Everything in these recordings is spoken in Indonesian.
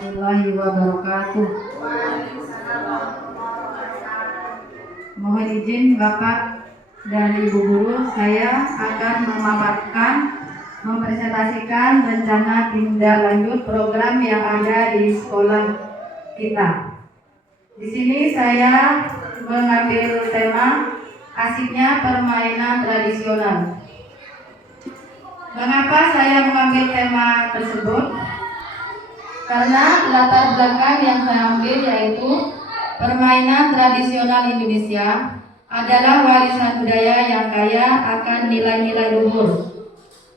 warahmatullahi wabarakatuh. Mohon izin Bapak dan Ibu Guru, saya akan memaparkan, mempresentasikan rencana tindak lanjut program yang ada di sekolah kita. Di sini saya mengambil tema asiknya permainan tradisional. Mengapa saya mengambil tema tersebut? Karena latar belakang yang saya ambil yaitu permainan tradisional Indonesia adalah warisan budaya yang kaya akan nilai-nilai luhur.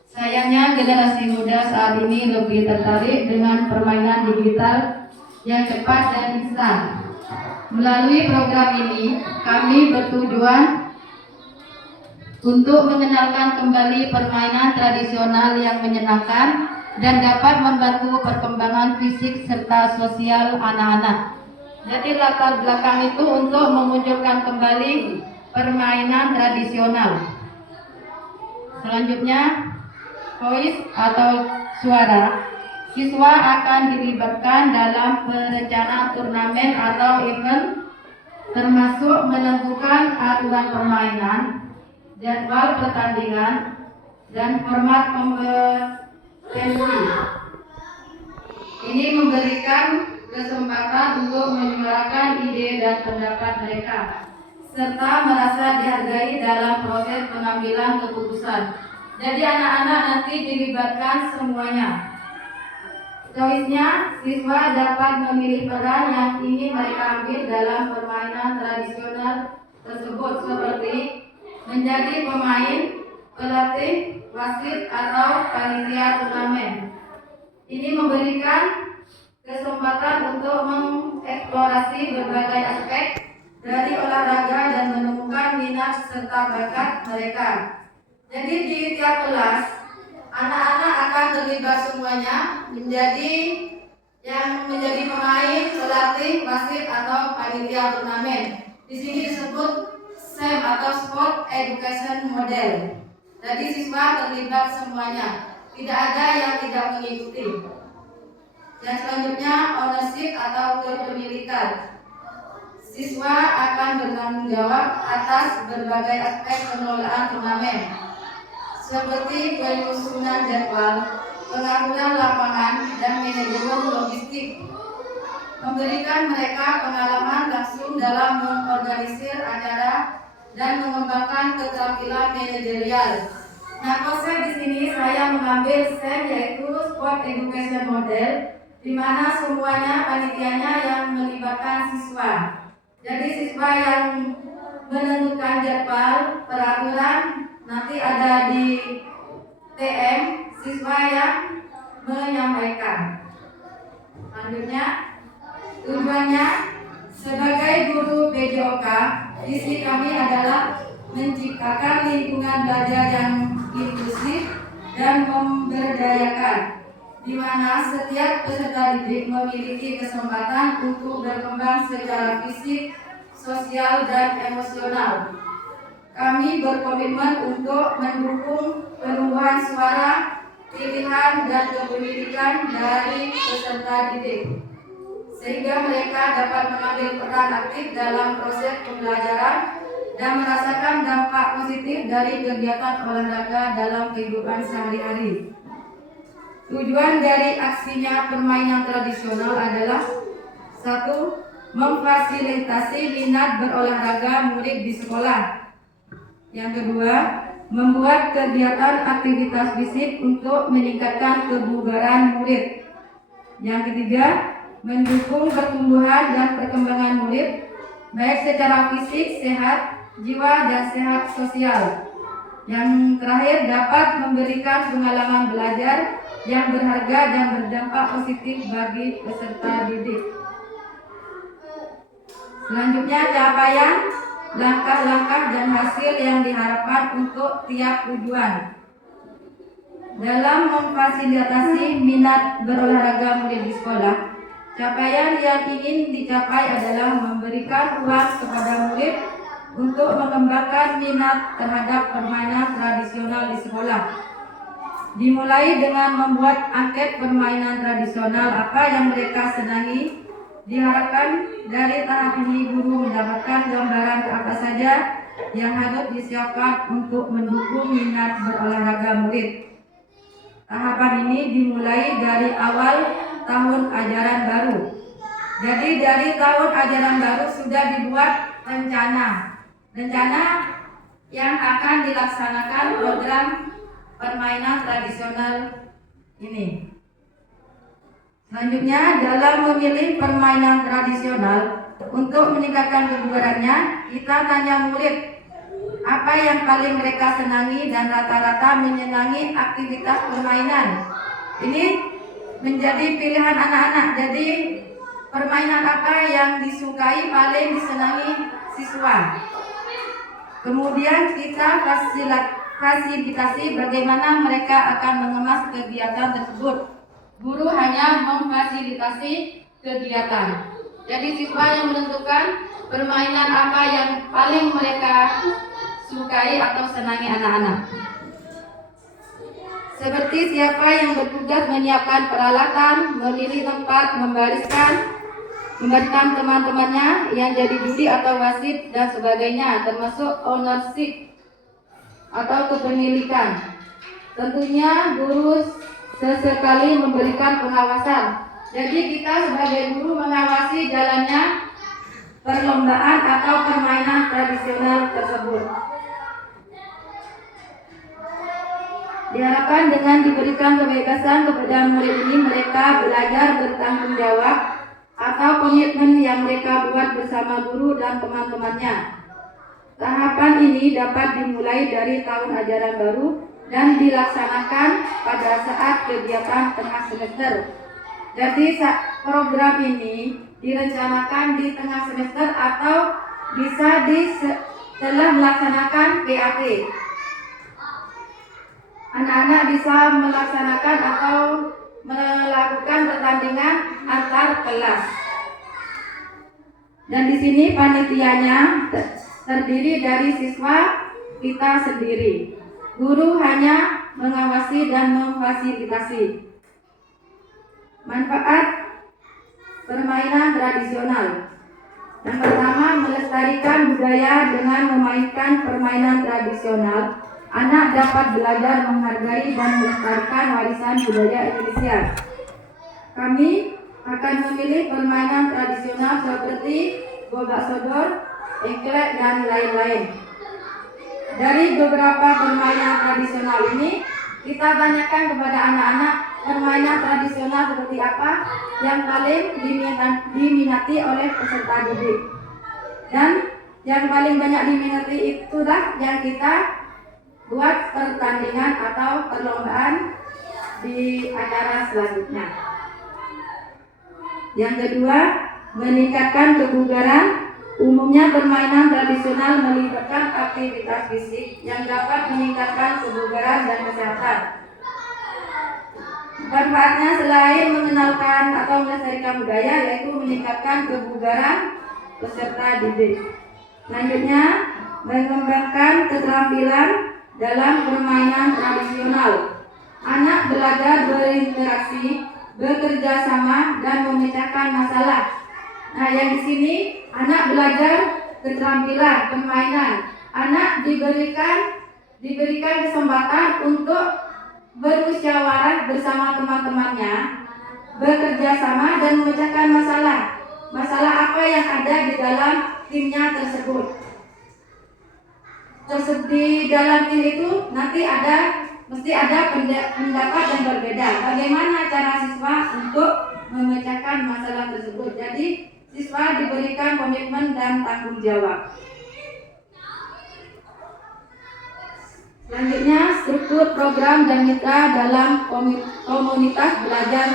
Sayangnya generasi muda saat ini lebih tertarik dengan permainan digital yang cepat dan instan. Melalui program ini, kami bertujuan untuk mengenalkan kembali permainan tradisional yang menyenangkan dan dapat membantu perkembangan fisik serta sosial anak-anak. Jadi latar belakang itu untuk memunculkan kembali permainan tradisional. Selanjutnya, voice atau suara. Siswa akan dilibatkan dalam perencanaan turnamen atau event, termasuk menentukan aturan permainan, jadwal pertandingan, dan format kompetisi. Ini memberikan kesempatan untuk menyuarakan ide dan pendapat mereka, serta merasa dihargai dalam proses pengambilan keputusan. Jadi anak-anak nanti dilibatkan semuanya. Choice-nya, siswa dapat memilih peran yang ingin mereka ambil dalam permainan tradisional tersebut, seperti menjadi pemain, pelatih, wasit, atau panitia turnamen. Ini memberikan kesempatan untuk mengeksplorasi berbagai aspek dari olahraga dan menemukan minat serta bakat mereka. Jadi di tiap kelas, anak-anak akan terlibat semuanya menjadi pemain, pelatih, wasit, atau panitia turnamen. Di sini disebut SEM atau Sport Education Model. Jadi siswa terlibat semuanya, tidak ada yang tidak mengikuti. Yang selanjutnya ownership atau kepemilikan. Siswa akan bertanggung jawab atas berbagai aspek pengelolaan turnamen, seperti penyusunan jadwal, pengaturan lapangan, dan manajemen logistik. Memberikan mereka pengalaman langsung dalam mengorganisir acara dan mengembangkan keterampilan manajerial. Nah, konsep di sini saya mengambil SEM yaitu Sport Education Model, di mana semuanya panitianya yang melibatkan siswa. Jadi siswa yang menentukan jadwal, peraturan, nanti ada di TM, siswa yang menyampaikan. Selanjutnya, tujuannya sebagai guru PJOK, visi kami adalah menciptakan lingkungan belajar yang inklusif dan memberdayakan, di mana setiap peserta didik memiliki kesempatan untuk berkembang secara fisik, sosial, dan emosional. Kami berkomitmen untuk mendukung penumbuhan suara, pilihan, dan kepemilikan dari peserta didik, sehingga mereka dapat mengambil peran aktif dalam proses pembelajaran dan merasakan dampak positif dari kegiatan olahraga dalam kehidupan sehari-hari. Tujuan dari aksinya permainan tradisional adalah 1. Memfasilitasi minat berolahraga murid di sekolah. Yang kedua, membuat kegiatan aktivitas fisik untuk meningkatkan kebugaran murid. Yang ketiga, mendukung pertumbuhan dan perkembangan murid, baik secara fisik sehat, jiwa, dan sehat sosial. Yang terakhir, dapat memberikan pengalaman belajar yang berharga dan berdampak positif bagi peserta didik. Selanjutnya, capaian, langkah-langkah, dan hasil yang diharapkan untuk tiap tujuan. Dalam memfasilitasi minat berolahraga murid di sekolah, capaian yang ingin dicapai adalah memberikan ruang kepada murid untuk mengembangkan minat terhadap permainan tradisional di sekolah. Dimulai dengan membuat angket permainan tradisional apa yang mereka senangi. Diharapkan dari tahap ini guru mendapatkan gambaran apa saja yang harus disiapkan untuk mendukung minat berolahraga murid. Tahapan ini dimulai dari awal tahun ajaran baru. Jadi dari tahun ajaran baru sudah dibuat rencana yang akan dilaksanakan program permainan tradisional ini. Selanjutnya, dalam memilih permainan tradisional untuk meningkatkan kebugarannya, kita tanya murid apa yang paling mereka senangi dan rata-rata menyenangi aktivitas permainan. Ini menjadi pilihan anak-anak. Jadi permainan apa yang disukai paling disenangi siswa. Kemudian kita fasilitasi bagaimana mereka akan mengemas kegiatan tersebut. Guru hanya memfasilitasi kegiatan. Jadi siswa yang menentukan permainan apa yang paling mereka sukai atau senangi anak-anak. Seperti siapa yang bertugas menyiapkan peralatan, memilih tempat, membariskan teman-temannya yang jadi juri atau wasit dan sebagainya, termasuk ownership atau kepemilikan. Tentunya guru sesekali memberikan pengawasan. Jadi kita sebagai guru mengawasi jalannya perlombaan atau permainan tradisional tersebut. Diharapkan dengan diberikan kebebasan kepada murid ini, mereka belajar bertanggung jawab atau komitmen yang mereka buat bersama guru dan teman-temannya. Tahapan ini dapat dimulai dari tahun ajaran baru dan dilaksanakan pada saat kegiatan tengah semester. Jadi program ini direncanakan di tengah semester atau bisa setelah melaksanakan PAT. Anak-anak bisa melaksanakan atau melakukan pertandingan antar kelas. Dan di sini panitianya terdiri dari siswa kita sendiri. Guru hanya mengawasi dan memfasilitasi. Manfaat permainan tradisional. Yang pertama, melestarikan budaya dengan memainkan permainan tradisional. Anak dapat belajar menghargai dan melestarikan warisan budaya Indonesia. Kami akan memilih permainan tradisional seperti gobak sodor, engklek, dan lain-lain. Dari beberapa permainan tradisional ini, kita tanyakan kepada anak-anak permainan tradisional seperti apa yang paling diminati oleh peserta didik. Dan yang paling banyak diminati itulah yang kita buat pertandingan atau perlombaan di acara selanjutnya. Yang kedua, meningkatkan kebugaran. Umumnya permainan tradisional melibatkan aktivitas fisik yang dapat meningkatkan kebugaran dan kesehatan. Manfaatnya selain mengenalkan atau melestarikan budaya, yaitu meningkatkan kebugaran peserta didik. Selanjutnya, mengembangkan keterampilan dalam permainan tradisional. Anak belajar berinteraksi, bekerja sama, dan memecahkan masalah. Nah, yang di sini anak belajar keterampilan permainan. Anak diberikan kesempatan untuk bermusyawarah bersama teman-temannya, bekerja sama dan memecahkan masalah. Masalah apa yang ada di dalam timnya tersebut. Di dalam tim itu mesti ada pendapat yang berbeda. Bagaimana cara siswa untuk memecahkan masalah tersebut? Jadi siswa diberikan komitmen dan tanggung jawab. Selanjutnya, struktur program dan mitra dalam komunitas belajar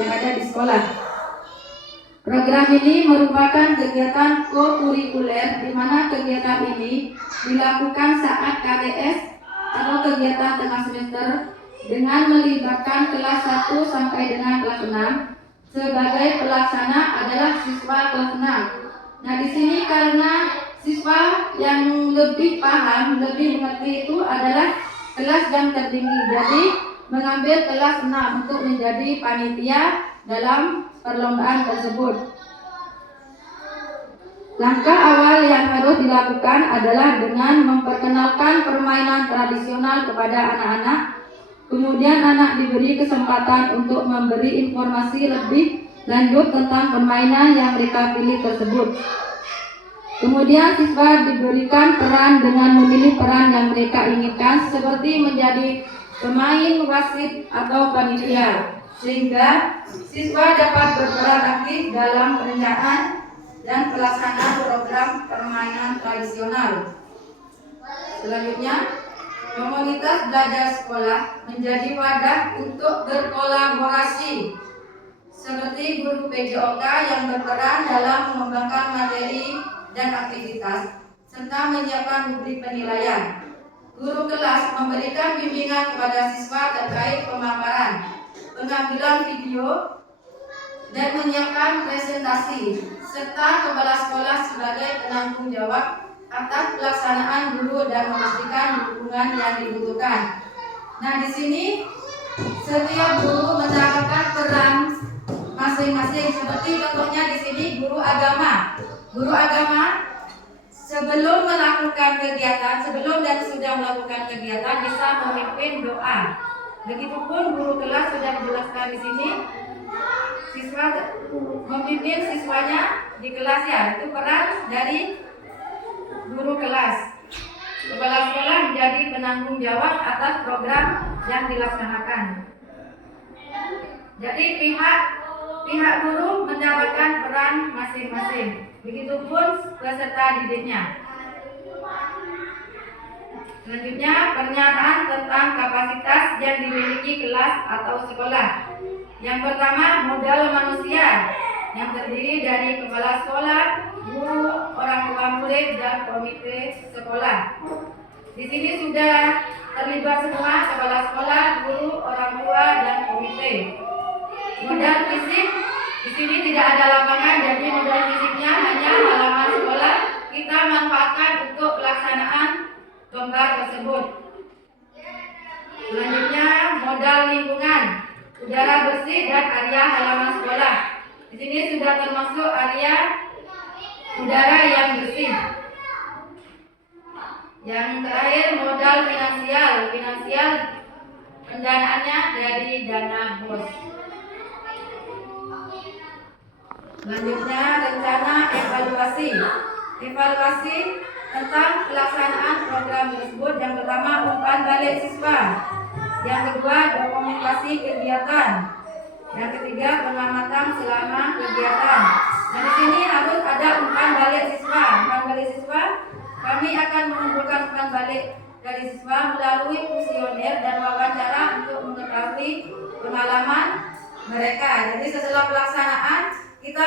yang ada di sekolah. Program ini merupakan kegiatan co-kurikuler di mana kegiatan ini dilakukan saat KTS atau kegiatan tengah semester dengan melibatkan kelas 1 sampai dengan kelas 6. Sebagai pelaksana adalah siswa kelas 6. Nah, di sini karena siswa yang lebih paham, lebih mengerti itu adalah kelas yang tertinggi. Jadi mengambil kelas 6 untuk menjadi panitia dalam perlombaan tersebut. Langkah awal yang harus dilakukan adalah dengan memperkenalkan permainan tradisional kepada anak-anak. Kemudian anak diberi kesempatan untuk memberi informasi lebih lanjut tentang permainan yang mereka pilih tersebut. Kemudian siswa diberikan peran dengan memilih peran yang mereka inginkan, seperti menjadi pemain, wasit, atau panitia, sehingga siswa dapat berperan aktif dalam perencanaan dan pelaksanaan program permainan tradisional. Selanjutnya, komunitas belajar sekolah menjadi wadah untuk berkolaborasi, seperti guru PJOK yang berperan dalam mengembangkan materi dan aktivitas, serta menyiapkan rubrik penilaian. Guru kelas memberikan bimbingan kepada siswa terkait pemaparan, pengambilan video, dan menyiapkan presentasi, serta kepala sekolah sebagai penanggung jawab atas pelaksanaan guru dan memastikan dukungan yang dibutuhkan. Nah, di sini setiap guru mendapatkan peran masing-masing, seperti contohnya di sini guru agama. Guru agama sebelum melakukan kegiatan, sebelum dan sudah melakukan kegiatan bisa memimpin doa. Begitupun guru kelas sudah dijelaskan di sini, siswa memimpin siswanya di kelas, ya, itu peran dari guru kelas. Kepala sekolah menjadi penanggung jawab atas program yang dilaksanakan. Jadi pihak guru mendapatkan peran masing-masing. Begitupun peserta didiknya. Selanjutnya, pernyataan tentang kapasitas yang dimiliki kelas atau sekolah. Yang pertama, modal manusia yang terdiri dari kepala sekolah, guru, orang tua murid, dan komite sekolah. Di sini sudah terlibat semua kepala sekolah, guru, orang tua, dan komite. Modal fisik, di sini tidak ada lapangan, jadi modal fisiknya hanya halaman sekolah. Kita manfaatkan untuk pelaksanaan lomba tersebut. Selanjutnya, modal lingkungan, udara bersih dan area halaman sekolah. Di sini sudah termasuk area udara yang bersih. Yang terakhir, modal finansial pendanaannya dari dana BOS. Selanjutnya, rencana evaluasi tentang pelaksanaan program tersebut. Yang pertama, umpan balik siswa. Yang kedua, dokumentasi kegiatan. Yang ketiga, pengamatan selama kegiatan. Nah, di sini harus ada umpan balik siswa. Kami akan mengumpulkan umpan balik dari siswa melalui kuesioner dan wawancara untuk mengetahui pengalaman mereka. Jadi setelah pelaksanaan, kita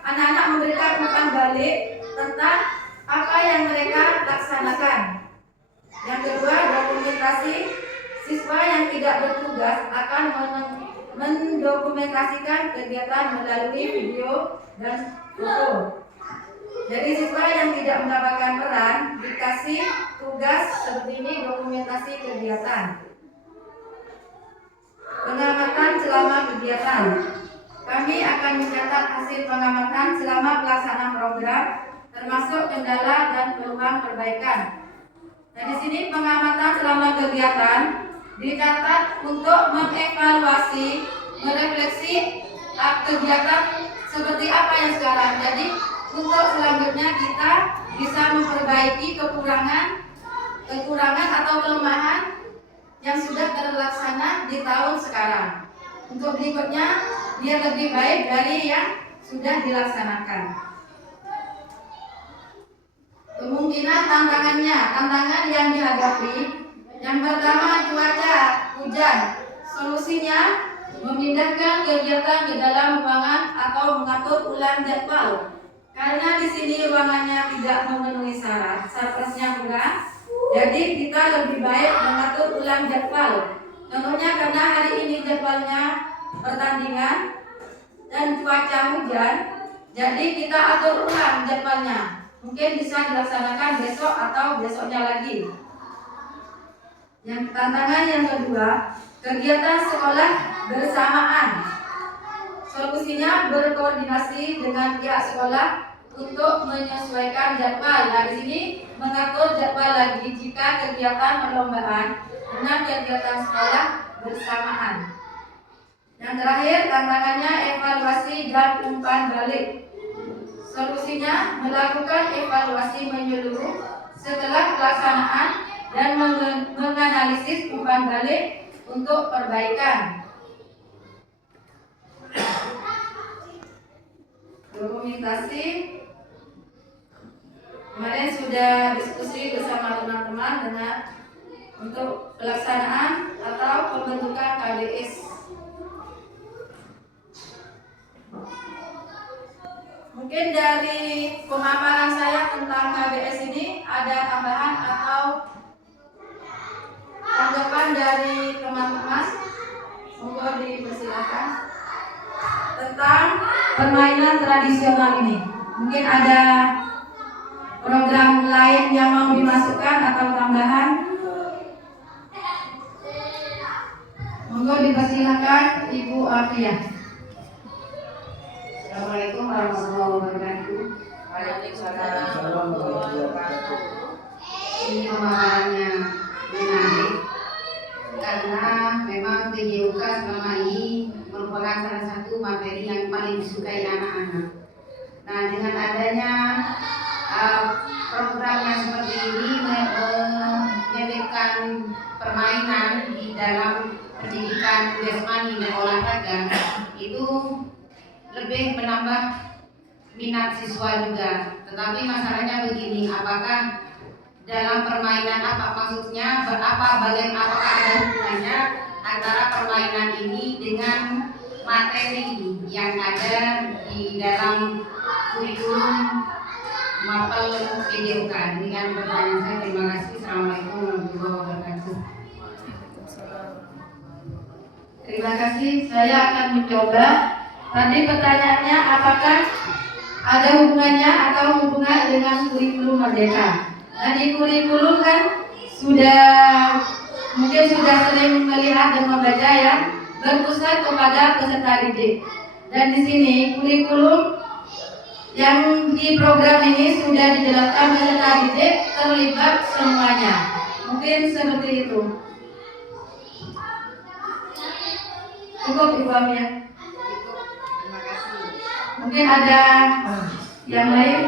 anak-anak memberikan umpan balik tentang apa yang mereka laksanakan. Yang kedua, dokumentasi. Siswa yang tidak bertugas akan mendokumentasikan kegiatan melalui video dan foto. Jadi siswa yang tidak mendapatkan peran dikasih tugas seperti ini, dokumentasi kegiatan. Pengamatan selama kegiatan. Kami akan mencatat hasil pengamatan selama pelaksanaan program, termasuk kendala dan peluang perbaikan. Nah, di sini pengamatan selama kegiatan dicatat untuk mengevaluasi, merefleksi kegiatan seperti apa yang sekarang. Jadi untuk selanjutnya kita bisa memperbaiki kekurangan atau kelemahan yang sudah terlaksana di tahun sekarang. Untuk berikutnya biar lebih baik dari yang sudah dilaksanakan. Kemungkinan tantangan yang dihadapi. Yang pertama, cuaca hujan. Solusinya memindahkan kegiatan ke dalam ruangan atau mengatur ulang jadwal. Karena di sini ruangannya tidak memenuhi syarat, surplusnya kurang. Jadi kita lebih baik mengatur ulang jadwal. Contohnya karena hari ini jadwalnya pertandingan dan cuaca hujan, jadi kita atur ulang jadwalnya. Mungkin bisa dilaksanakan besok atau besoknya lagi. Yang tantangan yang kedua, Kegiatan sekolah bersamaan. Solusinya berkoordinasi dengan pihak sekolah untuk menyesuaikan jadwal. Nah, di sini mengatur jadwal lagi jika kegiatan perlombaan dengan kegiatan sekolah bersamaan. Yang terakhir, tantangannya evaluasi dan umpan balik. Solusinya melakukan evaluasi menyeluruh setelah pelaksanaan dan menganalisis umpan balik untuk perbaikan. Dokumentasi. Kemarin sudah diskusi bersama teman-teman dengan untuk pelaksanaan atau pembentukan KDS. Mungkin dari pemaparan saya tentang KBS ini ada tambahan atau tanggapan dari teman-teman. Monggo dipersilakan tentang permainan tradisional ini. Mungkin ada program lain yang mau dimasukkan atau tambahan. Monggo dipersilakan Ibu Afia. Assalamualaikum warahmatullahi wabarakatuh. Waalaikumsalam warahmatullahi wabarakatuh. Ini pemaparannya menarik karena memang PJOK selama ini merupakan salah satu materi yang paling disukai anak-anak. Nah, dengan adanya program yang seperti ini menyelipkan permainan di dalam pendidikan jasmani dan olahraga itu lebih menambah minat siswa juga. Tetapi masalahnya begini, apakah dalam permainan maksudnya apakah ada hubungannya antara permainan ini dengan materi yang ada di dalam kurikulum mapel PJOK? Dengan pertanyaan saya, terima kasih. Assalamualaikum warahmatullahi wabarakatuh. Terima kasih. Saya akan mencoba. Tadi pertanyaannya apakah ada hubungannya atau hubungan dengan kurikulum Merdeka. Nah, di kurikulum kan mungkin sudah sering melihat dan membaca ya, berpusat kepada peserta didik. Dan di sini kurikulum yang di program ini sudah dijelaskan peserta didik terlibat semuanya. Mungkin seperti itu. Cukup Ibu Amia. Mungkin ada yang lain.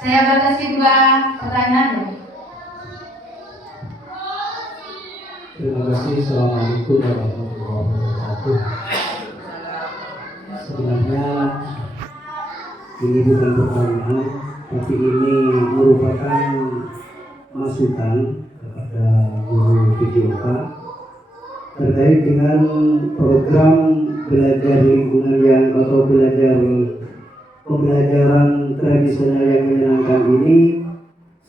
Saya batasi 2 pertanyaan. Terima kasih. Assalamualaikum warahmatullahi wabarakatuh. Sebenarnya ini bukan pertanyaan, tapi ini merupakan masukan kepada guru PJOK terkait dengan program belajar lingkungan atau pembelajaran tradisional yang menyenangkan ini.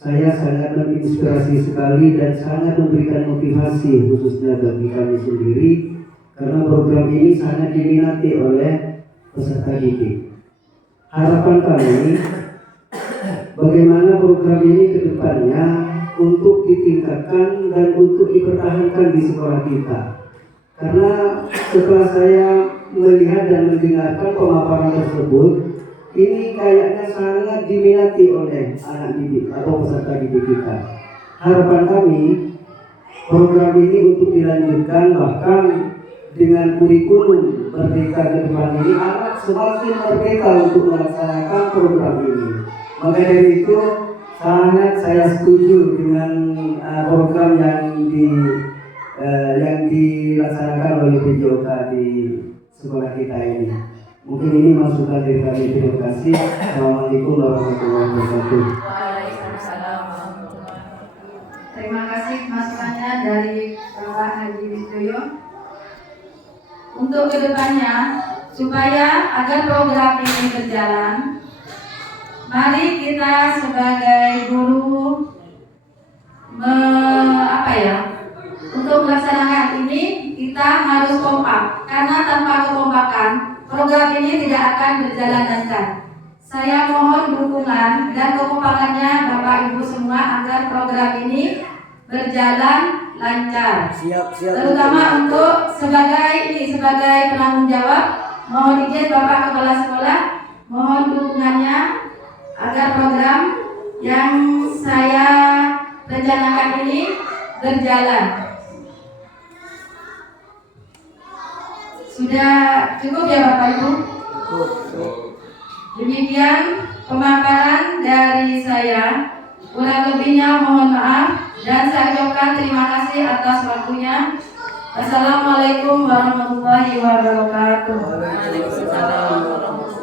Saya sangat terinspirasi sekali dan sangat memberikan motivasi khususnya bagi kami sendiri karena program ini sangat diminati oleh peserta didik. Harapan kami bagaimana program ini ke depannya untuk ditingkatkan dan untuk dipertahankan di sekolah kita. Karena setelah saya melihat dan mendengarkan pemaparan tersebut, ini kayaknya sangat diminati oleh anak didik atau peserta didik kita. Harapan kami program ini untuk dilanjutkan, bahkan dengan kurikulum Merdeka ke depan ini anak semakin merdeka untuk melaksanakan program ini. Maka dari itu sangat saya setuju dengan program yang dilaksanakan oleh PJOK di sekolah kita ini. Mungkin ini masukan dari kami. Terima kasih. Assalamualaikum warahmatullahi wabarakatuh. Waalaikumsalam. Terima kasih masukannya dari Bapak Haji Wisdoyo. Untuk kedepannya, supaya agar program ini berjalan, mari kita sebagai guru untuk melaksanakan ini kita harus kompak, karena tanpa kekompakan program ini tidak akan berjalan lancar. Saya mohon dukungan dan kekompakannya Bapak Ibu semua agar program ini berjalan lancar. Siap. Terutama untuk sebagai penanggung jawab, mohon izin Bapak Kepala Sekolah, mohon dukungannya agar program yang saya rencanakan ini berjalan. Sudah cukup ya Bapak Ibu? Demikian pemaparan dari saya. Kurang lebihnya mohon maaf dan saya ucapkan terima kasih atas waktunya. Assalamualaikum warahmatullahi wabarakatuh. Waalaikumsalam warahmatullahi